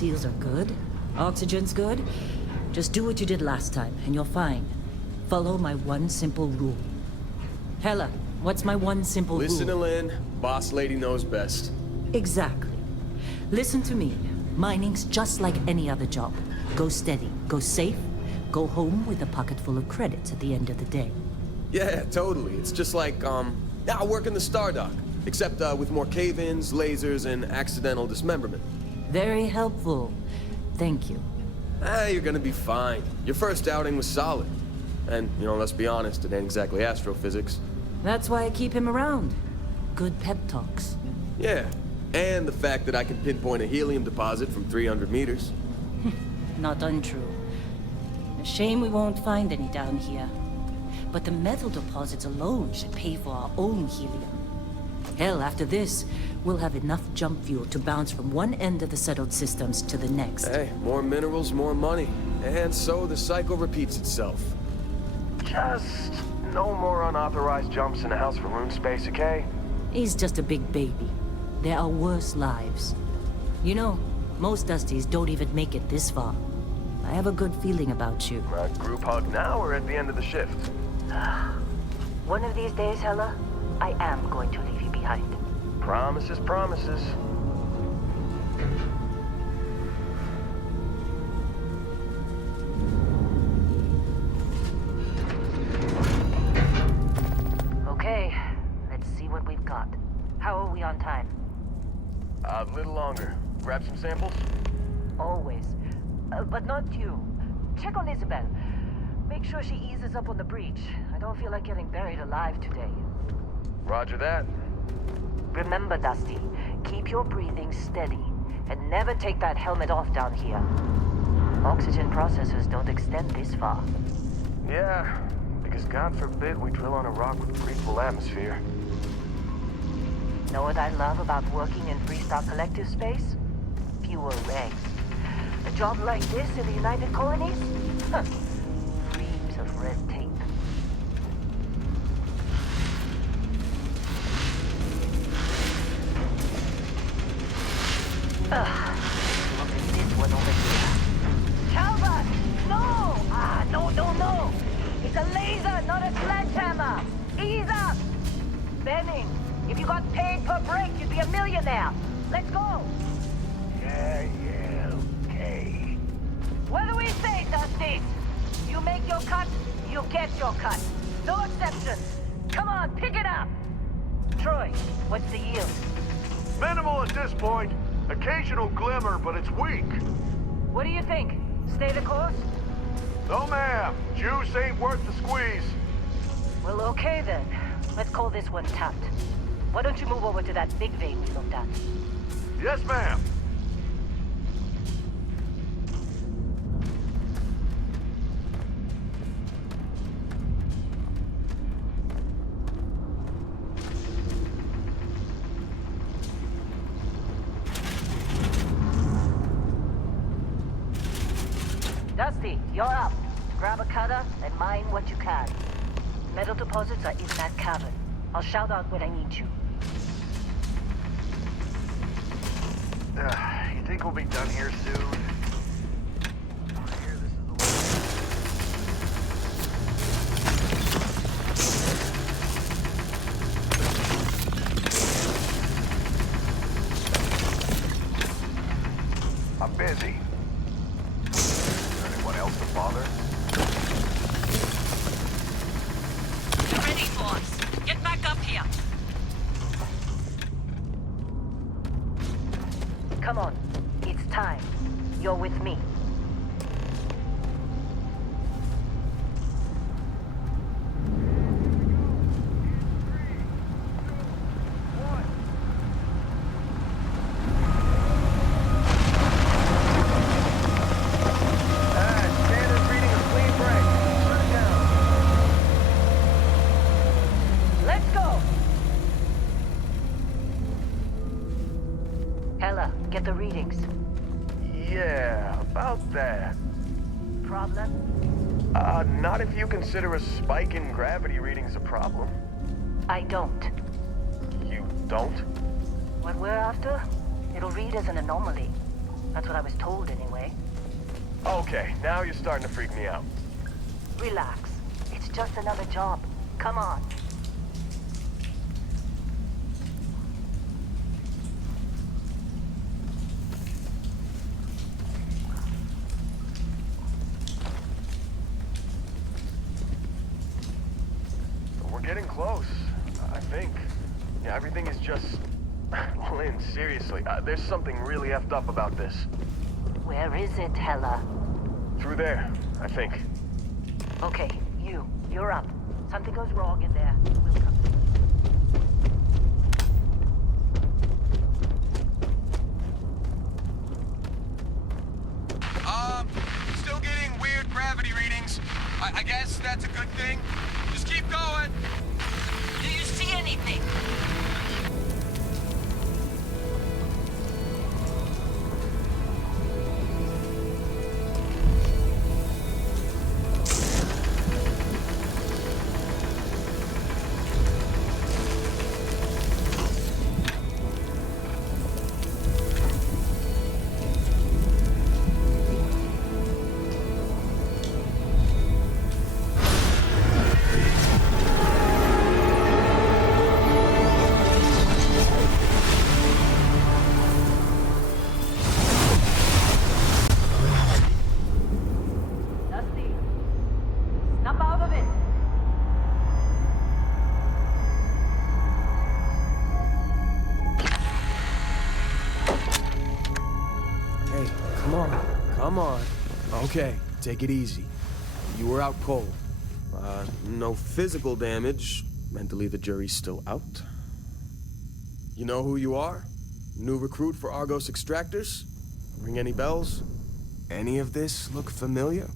seals are good. Oxygen's good. Just do what you did last time, and you're fine. Follow my one simple rule. Hella, what's my one simple rule? Listen to Lynn. Boss lady knows best. Exactly. Listen to me. Mining's just like any other job. Go steady, go safe, go home with a pocket full of credits at the end of the day. Yeah, totally. It's just like, I work in the Star Dock. Except, with more cave-ins, lasers, and accidental dismemberment. Very helpful. Thank you. You're gonna be fine. Your first outing was solid. And, let's be honest, it ain't exactly astrophysics. That's why I keep him around. Good pep talks. Yeah, and the fact that I can pinpoint a helium deposit from 300 meters. Not untrue. A shame we won't find any down here. But the metal deposits alone should pay for our own helium. Hell, after this, we'll have enough jump fuel to bounce from one end of the settled systems to the next. Hey, more minerals, more money. And so the cycle repeats itself. Just no more unauthorized jumps in the house for room space, okay? He's just a big baby. There are worse lives. You know, most Dusties don't even make it this far. I have a good feeling about you. A group hug now or at the end of the shift? One of these days, Hella, I am going to leave you behind. Promises, promises. Okay, let's see what we've got. How are we on time? A little longer. Grab some samples? Always. But not you. Check on Isabel. Make sure she eases up on the breach. I don't feel like getting buried alive today. Roger that. Remember, Dusty, keep your breathing steady, and never take that helmet off down here. Oxygen processors don't extend this far. Yeah, because God forbid we drill on a rock with a breathable atmosphere. Know what I love about working in Freestar Collective space? Fewer regs. A job like this in the United Colonies? Huh. Reams of red tape. Look at this one over here. Calvert! No! No! It's a laser, not a sledgehammer! Ease up! Benning, if you got paid per break, you'd be a millionaire. Let's go! Yeah, okay. What do we say, Dusty? You make your cut, you get your cut. No exceptions. Come on, pick it up! Troy, what's the yield? Minimal at this point. Occasional glimmer, but it's weak. What do you think? Stay the course? No, ma'am. Juice ain't worth the squeeze. Well, okay then. Let's call this one tapped. Why don't you move over to that big vein we looked at? Yes, ma'am. Dusty, you're up. Grab a cutter and mine what you can. Metal deposits are in that cavern. I'll shout out when I need you. You think we'll be done here soon? I hear this is the I'm busy. Anyone else to bother? You're ready, boys. Get back up here. Come on. It's time. You're with me. Standard reading of clean break. Shut it down. Let's go! Hella, get the readings. Yeah, about that. Problem? Not if you consider a spike in gravity readings a problem. I don't. You don't? What we're after, it'll read as an anomaly. That's what I was told anyway. Okay, now you're starting to freak me out. Relax. It's just another job. Come on. We're getting close, I think. Yeah, everything is just... Lynn, seriously, there's something really effed up about this. Where is it, Hella? Through there, I think. Okay, you're up. Something goes wrong in there. We'll come. Still getting weird gravity readings. I guess that's a good thing. Just keep going. Do you see anything? Dusty, snap out of it. Hey, come on. Come on. Okay, take it easy. You were out cold. No physical damage. Mentally, the jury's still out. You know who you are? New recruit for Argos Extractors? Ring any bells? Any of this look familiar?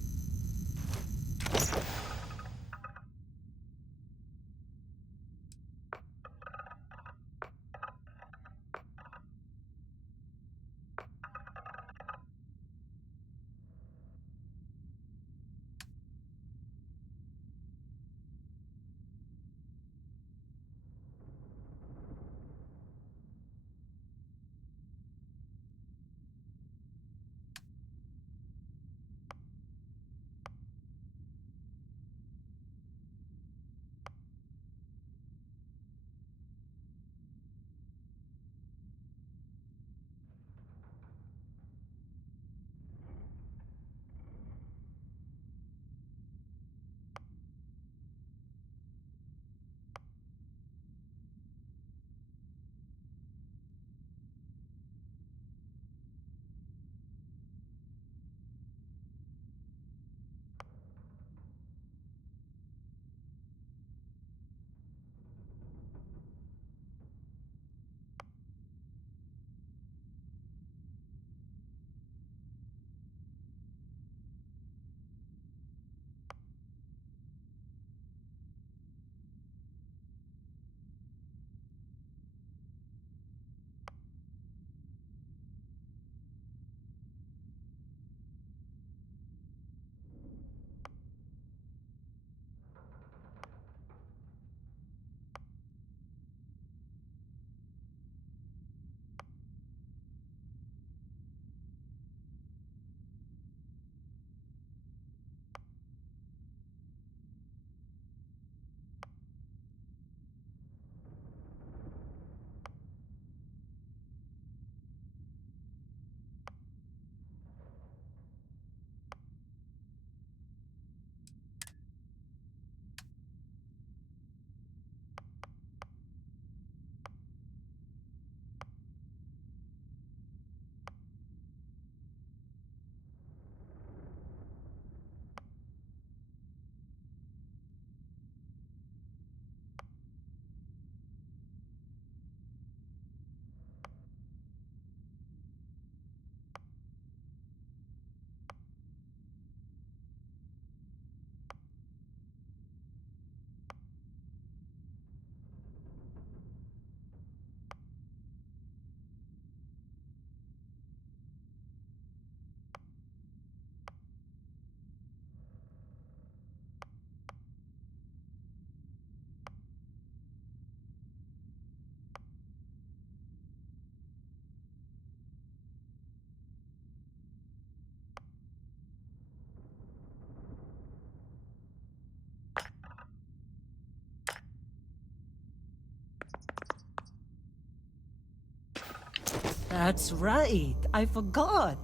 That's right. I forgot.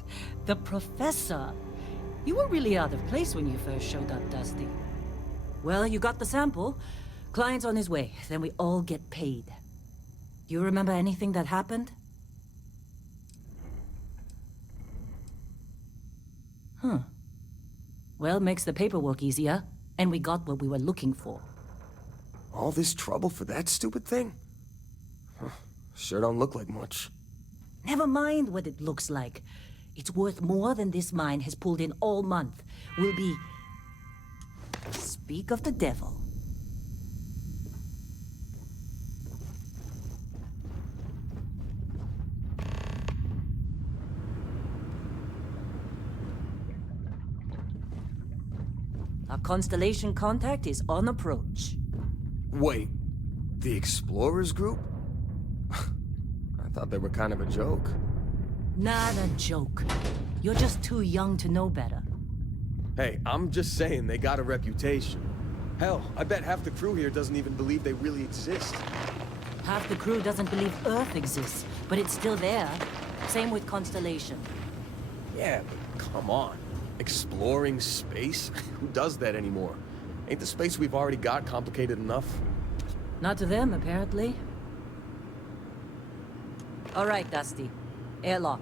The professor. You were really out of place when you first showed up, Dusty. Well, you got the sample. Client's on his way. Then we all get paid. Do you remember anything that happened? Huh. Well, makes the paperwork easier. And we got what we were looking for. All this trouble for that stupid thing? Huh. Sure don't look like much. Never mind what it looks like. It's worth more than this mine has pulled in all month. We'll be... Speak of the devil. Our constellation contact is on approach. Wait, the Explorers group? I thought they were kind of a joke. Not a joke. You're just too young to know better. Hey, I'm just saying they got a reputation. Hell, I bet half the crew here doesn't even believe they really exist. Half the crew doesn't believe Earth exists, but it's still there. Same with Constellation. Yeah, but come on. Exploring space? Who does that anymore? Ain't the space we've already got complicated enough? Not to them, apparently. All right, Dusty. Airlock.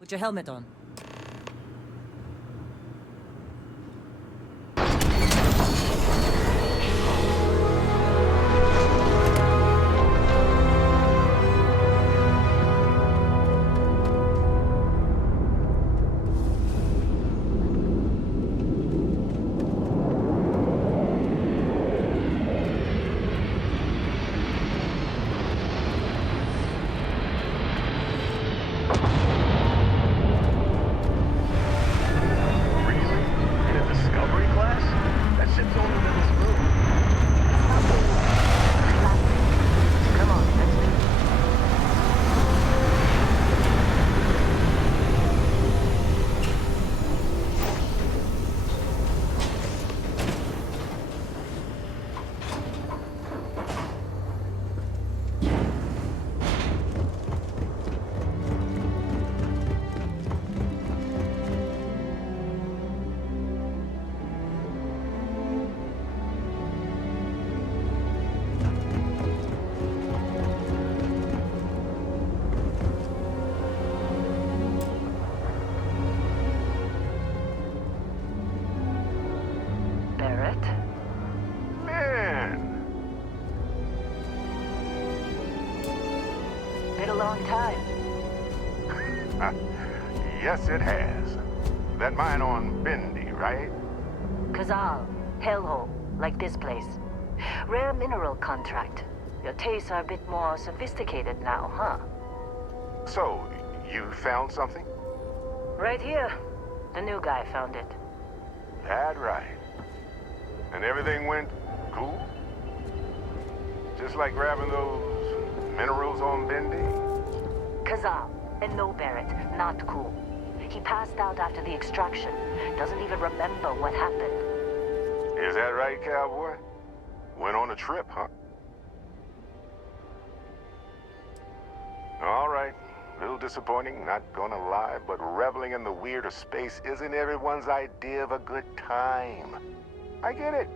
Put your helmet on. Yes, it has. That mine on Bendy, right? Kazal, hellhole, like this place. Rare mineral contract. Your tastes are a bit more sophisticated now, huh? So, you found something? Right here. The new guy found it. That right. And everything went cool? Just like grabbing those minerals on Bendy? Kazal, and no Barrett, not cool. He passed out after the extraction. Doesn't even remember what happened. Is that right, cowboy? Went on a trip, huh? All right. Little disappointing, not gonna lie, but reveling in the weird of space isn't everyone's idea of a good time. I get it.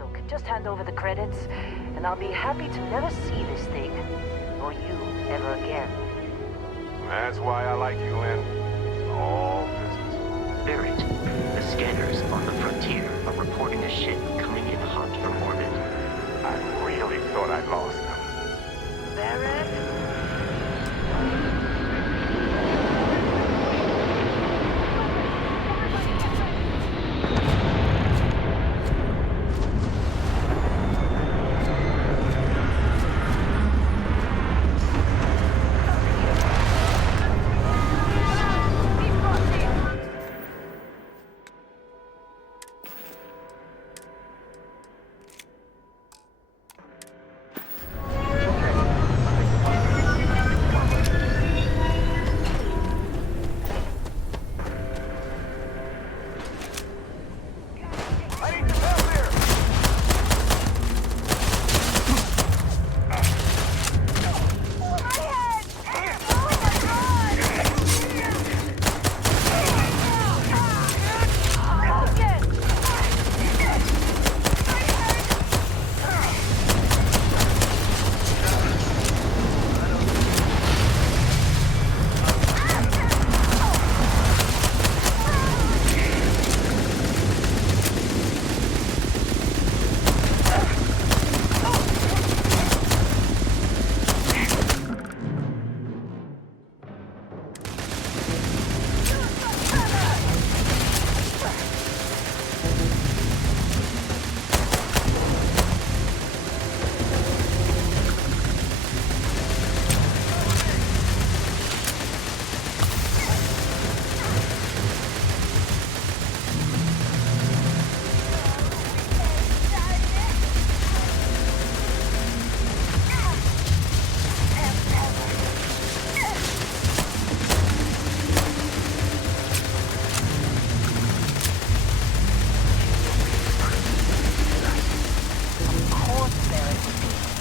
Look, just hand over the credits, and I'll be happy to never see this thing, or you, ever again. That's why I like you, Lynn. All business. Barrett, the scanners on the frontier are reporting a ship coming in hot from orbit. I really thought I'd lost them. Barrett?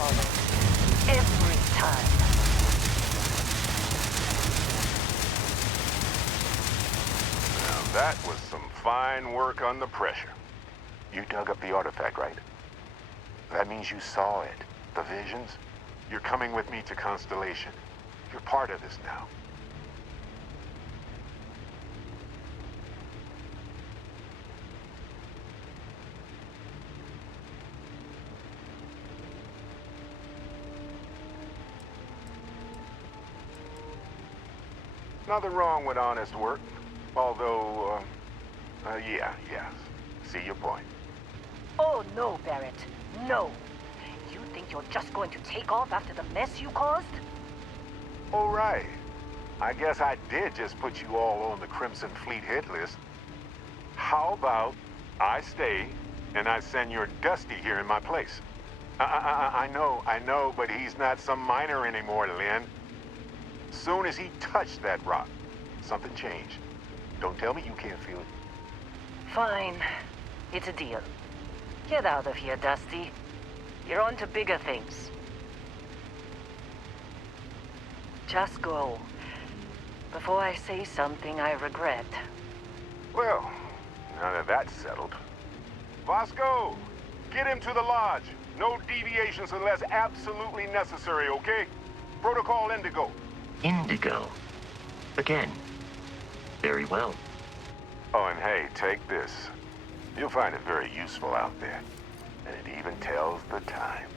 followed. Every time. Now that was some fine work under pressure. You dug up the artifact, right? That means you saw it. The visions? You're coming with me to Constellation. You're part of this now. Nothing wrong with honest work. Although, yes. See your point. Oh no, Barrett. No. You think you're just going to take off after the mess you caused? All right. I guess I did just put you all on the Crimson Fleet hit list. How about I stay and I send your Dusty here in my place? I know, but he's not some miner anymore, Lynn. Soon as he touched that rock, something changed. Don't tell me you can't feel it. Fine. It's a deal. Get out of here, Dusty. You're on to bigger things. Just go. Before I say something I regret. Well, now that that's settled. Vasco, get him to the lodge. No deviations unless absolutely necessary, okay? Protocol Indigo. Indigo. Again. Very well. Oh, and hey, take this. You'll find it very useful out there. And it even tells the time.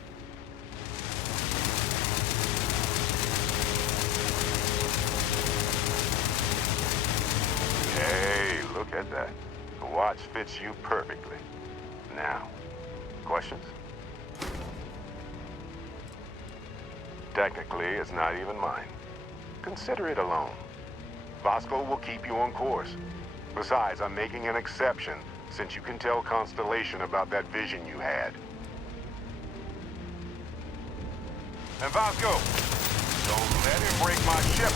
Hey, look at that. The watch fits you perfectly. Now, questions? Technically, it's not even mine. Consider it a loan. Vasco will keep you on course. Besides, I'm making an exception since you can tell Constellation about that vision you had. And Vasco, don't let him break my ship.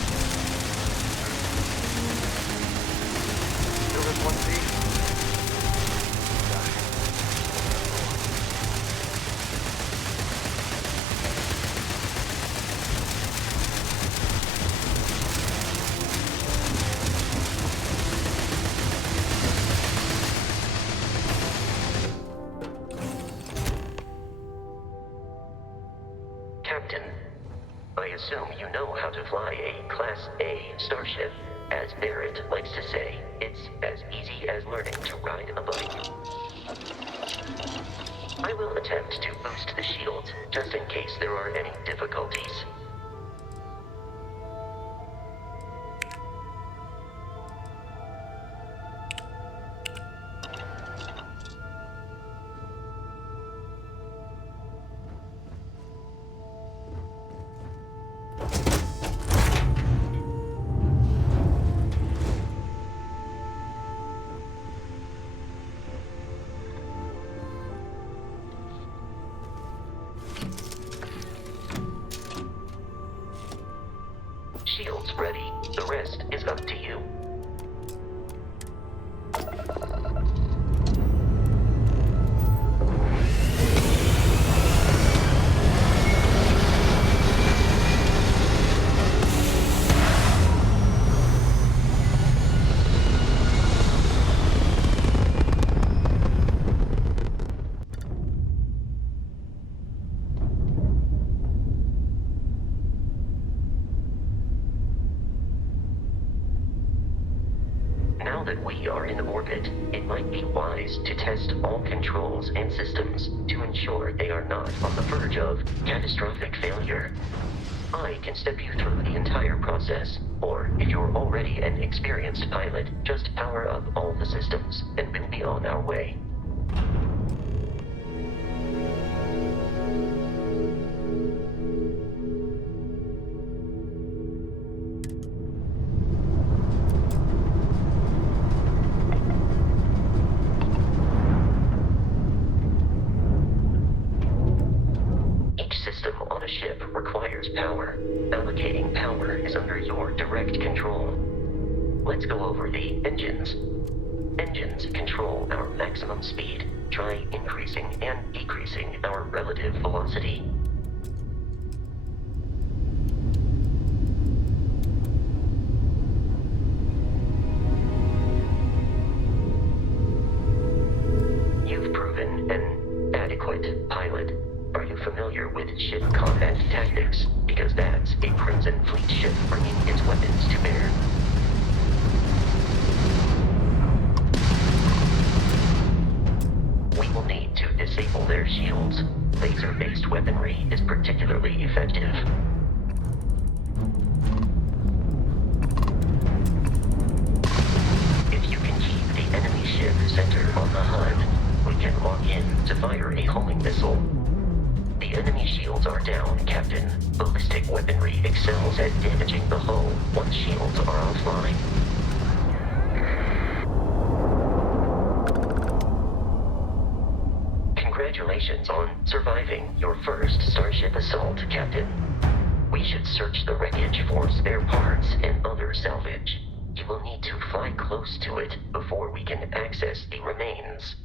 Still in one piece. Captain, I assume you know how to fly a Class A starship. As Barrett likes to say, it's as easy as learning to ride a bike. I will attempt to boost the shields, just in case there are any difficulties. Shields ready. The rest is up to you. Now that we are in orbit, it might be wise to test all controls and systems to ensure they are not on the verge of catastrophic failure. I can step you through the entire process, or if you're already an experienced pilot, just power up all the systems, and we'll be on our way. Ship requires power. Allocating power is under your direct control. Let's go over the engines. Engines control our maximum speed. Try increasing and decreasing our relative velocity. ship combat tactics, because that's a Crimson Fleet ship bringing its weapons to bear. We will need to disable their shields. Laser-based weaponry is particularly effective. If you can keep the enemy ship centered on the HUD, we can lock in to fire a homing missile. The enemy shields are down, Captain. Ballistic weaponry excels at damaging the hull once shields are offline. Congratulations on surviving your first Starship assault, Captain. We should search the wreckage for spare parts and other salvage. You will need to fly close to it before we can access the remains.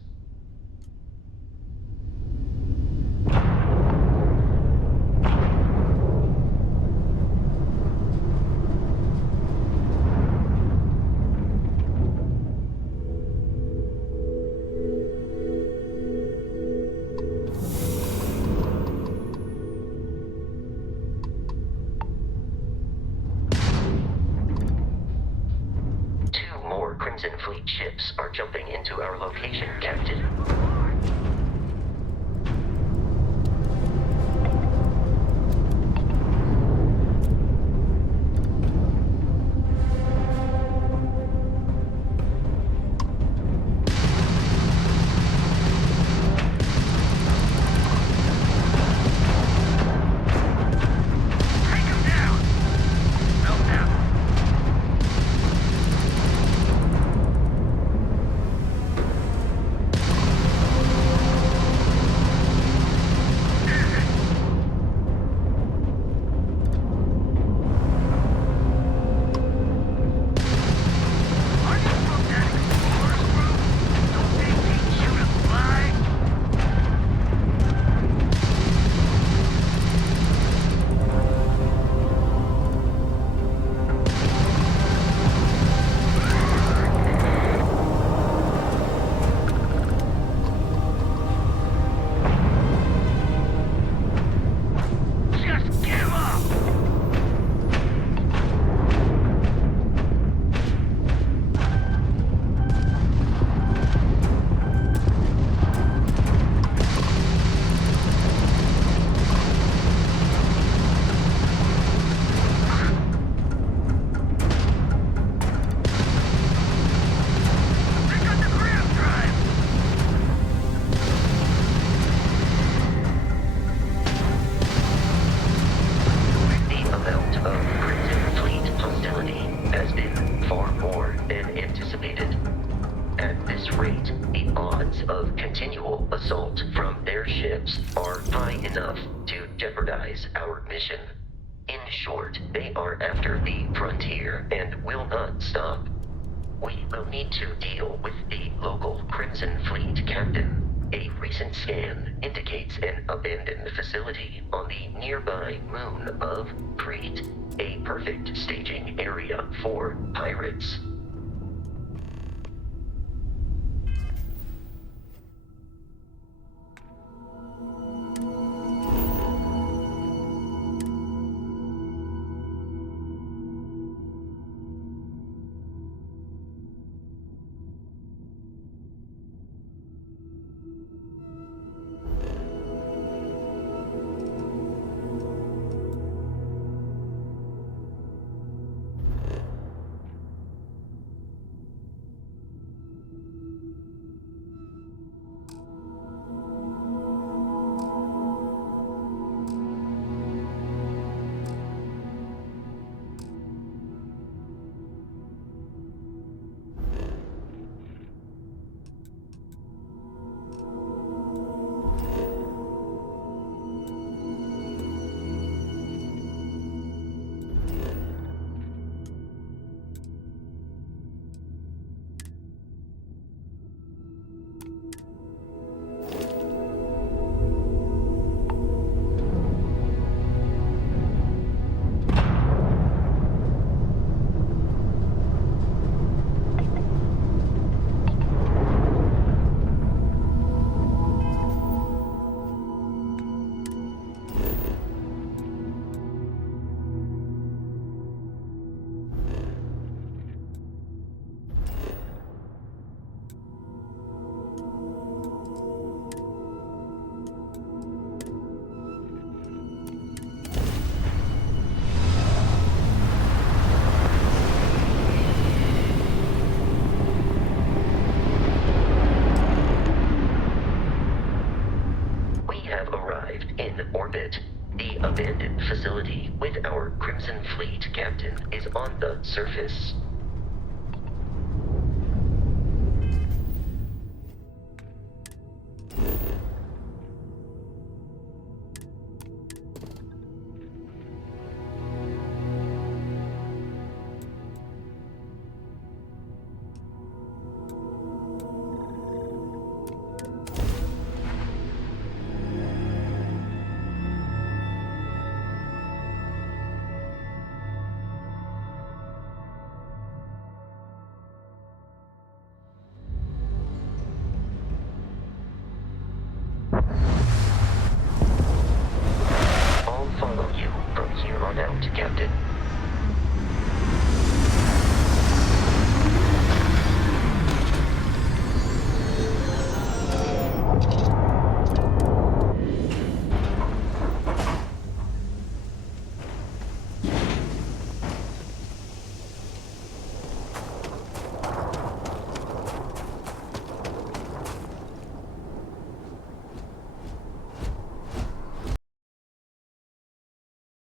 Crimson Fleet ships are jumping into our location, Captain. Of continual assault from their ships are high enough to jeopardize our mission. In short, they are after the frontier and will not stop. We will need to deal with the local Crimson Fleet captain. A recent scan indicates an abandoned facility on the nearby moon of Crete, a perfect staging area for pirates. arrived in orbit. The abandoned facility with our Crimson Fleet captain is on the surface.